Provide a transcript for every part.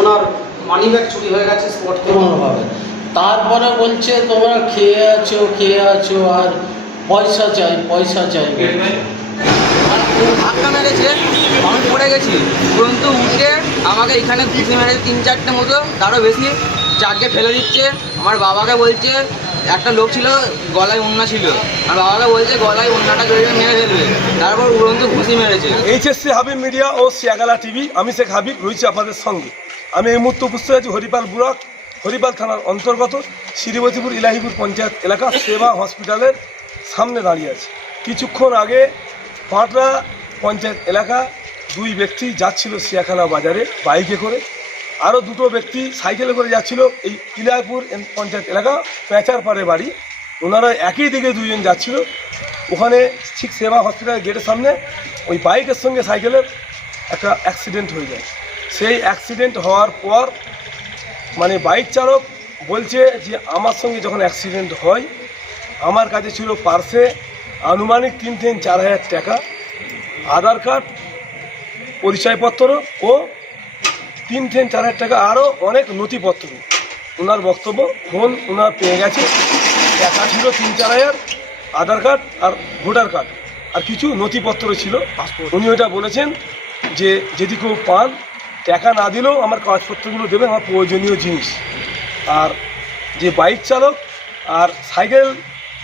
ওনার money bag চুরি হয়ে গেছে স্পট থেকে ভাবে। তারপরে বলছে তোমরা খেয়ে আছো আর পয়সা চাই ধাক্কা মেরেছে, আমি পড়ে গেছি, পর্যন্ত উঠে আমাকে এখানে ঘুষি মেরেছে 3-4টে মতো, তারও বেশি, চারটে ফেলে দিচ্ছে। আমার বাবাকে বলছে, একটা লোক ছিল গলায় ওন্না ছিল, আমার বাবাকে বলছে গলায় ওন্নাটা জড়িয়ে মেরে ফেলবে, তারপর উড়ন্ত ঘুষি মেরেছে। এইচএসসি হাবিব মিডিয়া ও শিয়াগালা টিভি, আমি শেখ হাবিব রয়েছি আপনাদের সঙ্গে। আমি এই মুহূর্তে উপস্থিত আছি হরিপাল ব্লক, হরিপাল থানার অন্তর্গত শ্রীবতীপুর ইলাহিপুর পঞ্চায়েত এলাকা সেবা হসপিটালের সামনে দাঁড়িয়ে আছে। কিছুক্ষণ আগে পাটরা পঞ্চায়েত এলাকা দুই ব্যক্তি যাচ্ছিল শিয়াখালা বাজারে বাইকে করে, আরও দুটো ব্যক্তি সাইকেলে করে যাচ্ছিল এই ইলাহিপুর পঞ্চায়েত এলাকা পেঁচার পাড়ে বাড়ি। ওনারা একই দিকে দুজন যাচ্ছিল। ওখানে ঠিক সেবা হসপিটালের গেটের সামনে ওই বাইকের সঙ্গে সাইকেলের একটা অ্যাক্সিডেন্ট হয়ে যায়। সেই অ্যাক্সিডেন্ট হওয়ার পর মানে বাইক চালক বলছে যে আমার সঙ্গে যখন অ্যাক্সিডেন্ট হয় আমার কাছে ছিল পার্সে আনুমানিক 3 থেকে 4 হাজার টাকা, আধার কার্ড, পরিচয়পত্র ও 3 থেকে 4 হাজার টাকা, আরও অনেক নথিপত্র। ওনার বক্তব্য ফোন ওনার পেয়ে গেছে, টাকা ছিল 3-4 হাজার, আধার কার্ড আর ভোটার কার্ড আর কিছু নথিপত্র ছিল পাসপোর্ট। উনি ওটা বলেছেন যে যদি কেউ পান টাকা না দিলেও আমার কাগজপত্রগুলো দেবে, আমার প্রয়োজনীয় জিনিস। আর যে বাইক চালক আর সাইকেল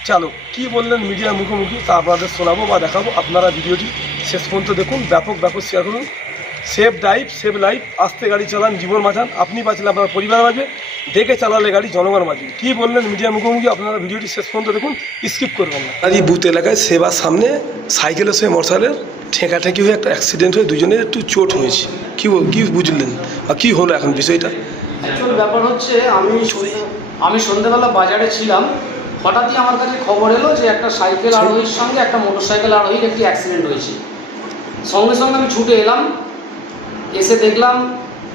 চালক কি বললেন মিডিয়ার মুখোমুখি তা আপনাদের শোনাবো বা দেখাবো। আপনারা ভিডিওটি শেষ পর্যন্ত দেখুন, ব্যাপক শেয়ার করুন। সেফ ড্রাইভ সেভ লাইফ, আস্তে গাড়ি চালান, জীবন বাঁচান, আপনি বাঁচলে আপনার পরিবার বাঁচবে, দেখে চালালে গাড়ি জনগণ বাঁচবে। কী বললেন মিডিয়ার মুখোমুখি আপনারা ভিডিওটি শেষ পর্যন্ত দেখুন, স্কিপ করবেন না। আজ এই বুথ এলাকায় সেবার সামনে সাইকেলের সঙ্গে মোটরসাইকেলের ঠেকাঠেকি হয়ে একটা অ্যাক্সিডেন্ট হয়ে দুজনের একটু চোট হয়েছে। কী বুঝলেন বা কী হলো এখন বিষয়টা? অ্যাকচুয়াল ব্যাপার হচ্ছে আমি সন্ধ্যেবেলা বাজারে ছিলাম, হঠাৎই আমার কাছে খবর এলো যে একটা সাইকেল আরোহীর সঙ্গে একটা মোটরসাইকেল আরোহীর একটি অ্যাক্সিডেন্ট হয়েছে। সঙ্গে সঙ্গে আমি ছুটে এলাম, এসে দেখলাম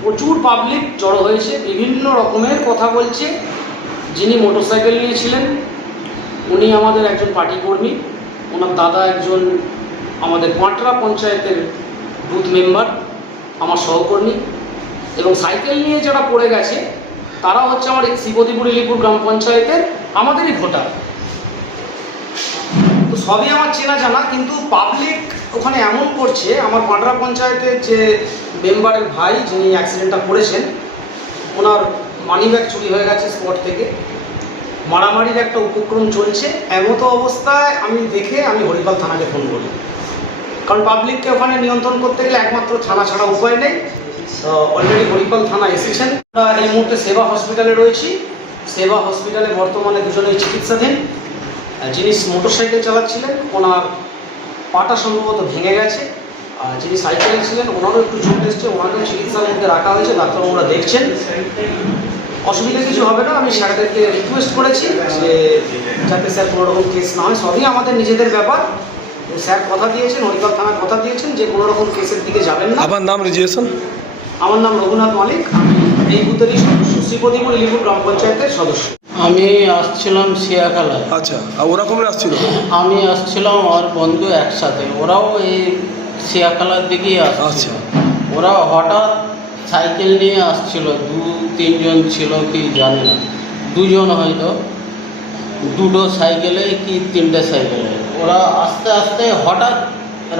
প্রচুর পাবলিক জড়ো হয়েছে, বিভিন্ন রকমের কথা বলছে। যিনি মোটরসাইকেল নিয়েছিলেন উনি আমাদের একজন পার্টি কর্মী, ওনার দাদা একজন আমাদের পাটরা পঞ্চায়েতের বুথ মেম্বার, আমার সহকর্মী, এবং সাইকেল নিয়ে যারা পড়ে গেছে তারা হচ্ছে আমার শ্রীবতীপুর ইলিপুর গ্রাম পঞ্চায়েতের আমাদেরই ভোটার। তো সবই আমার চেনা জানা, কিন্তু পাবলিক ওখানে এমন করছে, আমার পাটরা পঞ্চায়েতের যে মেম্বারের ভাই যিনি অ্যাক্সিডেন্টটা করেছেন ওনার মানি ব্যাগ চুরি হয়ে গেছে স্পট থেকে, মারামারির একটা উপক্রম চলছে। এমতো অবস্থায় আমি হরিপাল থানাকে ফোন করি, কারণ পাবলিককে ওখানে নিয়ন্ত্রণ করতে গেলে একমাত্র থানা ছাড়া উপায় নেই। অলরেডি হরিপাল থানা এসেছেন। আমরা এই মুহূর্তে সেবা হসপিটালে রয়েছি। সেবা হসপিটালে বর্তমানে দুজনেই চিকিৎসাধীন। যিনি মোটরসাইকেল চালাচ্ছিলেন ওনার পাটা সম্ভবত ভেঙে গেছে, আর যিনি সাইকেলে ছিলেন ওনারও একটু চোট এসছে, ওনাকেও চিকিৎসার মধ্যে রাখা হয়েছে, ডাক্তারবাবুরা দেখছেন। অসুবিধা কিছু হবে না। আমি স্যারদেরকে রিকোয়েস্ট করেছি যে যাতে স্যার কোনো রকম কেস না হয়, সবই আমাদের নিজেদের ব্যাপার। স্যার কথা দিয়েছেন, হরিপাল থানার কথা দিয়েছেন যে কোনো রকম কেসের দিকে যাবেন না। আমার নাম রেজিস্ট্রেশন? আমার নাম রঘুনাথ মালিক, আমি এই বুথেরই সদস্য, শ্রীপতিপুর ইলিপুর গ্রাম পঞ্চায়েতের সদস্য। আমি আসছিলাম শিয়াখালায়। আচ্ছা, আর ওরা কখন আসছিল? আমি আসছিলাম আর বন্ধু একসাথে, ওরাও এই শিয়াখালার দিকেই আসছিল। ওরা হঠাৎ সাইকেল নিয়ে আসছিল, 2-3 জন ছিল কি জানি না, 2 জন হয়তো, 2টো সাইকেলে কি 3টে সাইকেলে। ওরা আস্তে আস্তে হঠাৎ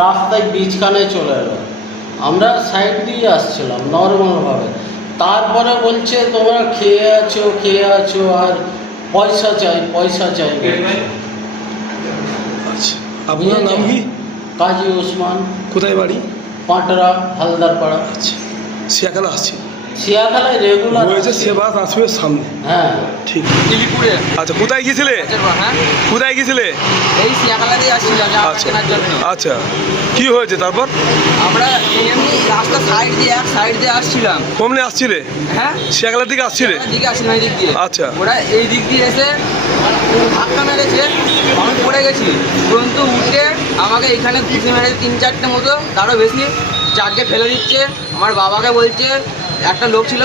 রাস্তায় বীজখানে চলে এলো, আমরা সাইড দিয়ে আসছিলাম নর্মালভাবে। তারপরে বলছে তোমরা খেয়ে আছো আর পয়সা চাই। আচ্ছা, আপনার নাম কি? কাজী ওসমান। কোথায় বাড়ি? পাটরা, হালদারপাড়া। আচ্ছা, শিয়াখালা আসছি। শিয়াখালায় রেগুলার হয়েছে সেবা আসবের সামনে। হ্যাঁ, ঠিক। ইলিপুরে। আচ্ছা, কোথায় গিয়েছিলে? হ্যাঁ, কোথায় গিয়েছিলে? এই শিয়াখালা দিয়ে আসছিলাম কেনার জন্য। আচ্ছা, কি হয়েছে তারপর? আমরা এমনি রাস্তা এক সাইড দিয়ে আসছিলাম। কমলে আসছিলে? হ্যাঁ, শিয়াখালার দিকে আসছিলে? দিকে আসছিলাম এই দিক দিয়ে। আচ্ছা, ওরা এই দিক দিয়ে এসে ধাক্কা মেরেছে, আমি পড়ে গেছি, পর্যন্ত উঠে আমাকে এখানে ঘুষি মেরেছে 3-4টে মতো, তারও বেশি, চারটে ফেলে দিচ্ছে। আমার বাবাকে বলছে একটা লোক ছিল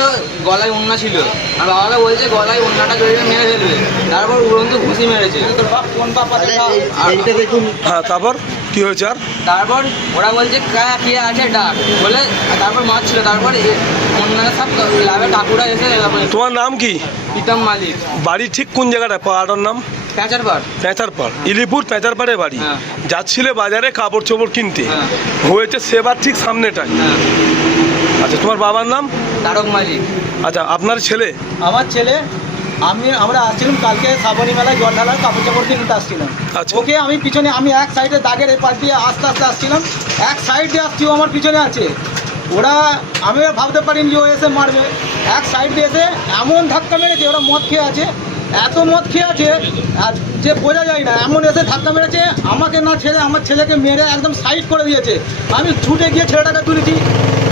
গলায় উন্না ছিল, আর বাবাকে বলছে গলায় উন্নাটা জড়িয়ে মেরে ফেলবে, তারপর উড়ন্ত ঘুষি মেরেছে। হ্যাঁ, তারপর কি হয়েছে আর? তারপর ওরা বলছে কে আছে ডাক বলে, তারপর মারছিল। তারপর অন্যান্য সব ল্যাবে কাকুরা এসে তোমার নাম কি? প্রীতম মালিক। বাড়ি ঠিক কোন জায়গাটা? পাড়ার নাম প্যাঁচারপাড়। পেঁচারপাড়, ইলিপুর পেঁচারপাড়ে বাড়ি। হ্যাঁ। যাচ্ছিলে বাজারে কাপড় চোপড় কিনতে, হ্যাঁ। হয়েছে সেবার ঠিক সামনেটাই। হ্যাঁ, আচ্ছা, তোমার বাবার নাম? তারক মালিক। আচ্ছা, আপনার ছেলে? আমার ছেলে, আমরা আসছিলাম কালকে শ্রাবণী মেলায় জল ঢালার কাপড় চাপড় কিনতে আসছিলাম। আচ্ছা। ওকে আমি পিছনে, আমি এক সাইডে দাগের এপাশ দিয়ে আস্তে আস্তে আসছিলাম, এক সাইড দিয়ে আসছি, ও আমার পিছনে আছে। ওরা, আমি ভাবতে পারিনি যে ও এসে মারবে। এক সাইড দিয়ে এসে এমন ধাক্কা মেরেছে, ওরা মদ খেয়ে আছে, এত মদ খেয়ে আছে আর যে বোঝা যায় না, এমন এসে ধাক্কা মেরেছে, আমাকে না ছেড়ে আমার ছেলেকে মেরে একদম সাইড করে দিয়েছে। আমি ছুটে গিয়ে ছেলেটাকে তুলেছি,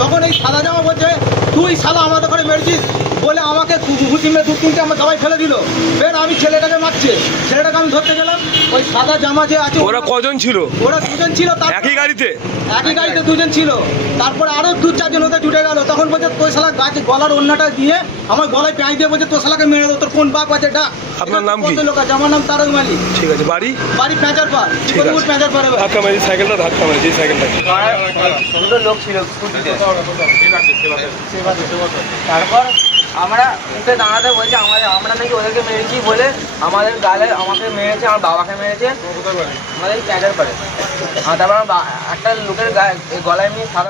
তখন এই সাদা জামা বলছে তুই শালা আমাদের ঘরে মেরেছিস বলে আমাকে ঘুষি মেরে 2-3টে আমার সবাই ফেলে দিল। ফের আমি ছেলেটাকে মারছে, ছেলেটাকে আমি ধরতে গেলাম, ওই সাদা জামা যে আছে ওরা কজন ছিল? ওরা দুজন ছিল। একই গাড়িতে? একই গাড়িতে দুজন ছিল। তারপরে আরও 2-4 জন ওদের জুটে গেল। তখন বলছে তোর শালা গাছে গলার অন্যটা দিয়ে আমার গলায় পেঁয়াজ দিয়ে বলছে তোর শালাকে মেরে দেবো, তোর কোন বাপ আছে ডাক। আপনার নাম কি? কত লোক আছে? আমার নাম তারক মালিক। ঠিক আছে, বাড়ি? বাড়ি পেঁচারপাড়, ঠিক আছে। পেঁচারপাড়ে। ধাক্কা মেরেছি, সাইকেলটা ধাক্কা মেরেছি, এই সাইকেলটা। দুটো লোক ছিল স্কুটিতে। তারপর আমরা উঠে দাঁড়াতে বলছে আমরা নাকি ওদেরকে মেরেছি বলে আমাদের গালে আমাকে মেরেছে, আমার বাবাকে মেরেছে, আমাদের প্যাঁচারপাড়ে। তারপর একটা লোকের গলায় এমনি সাদা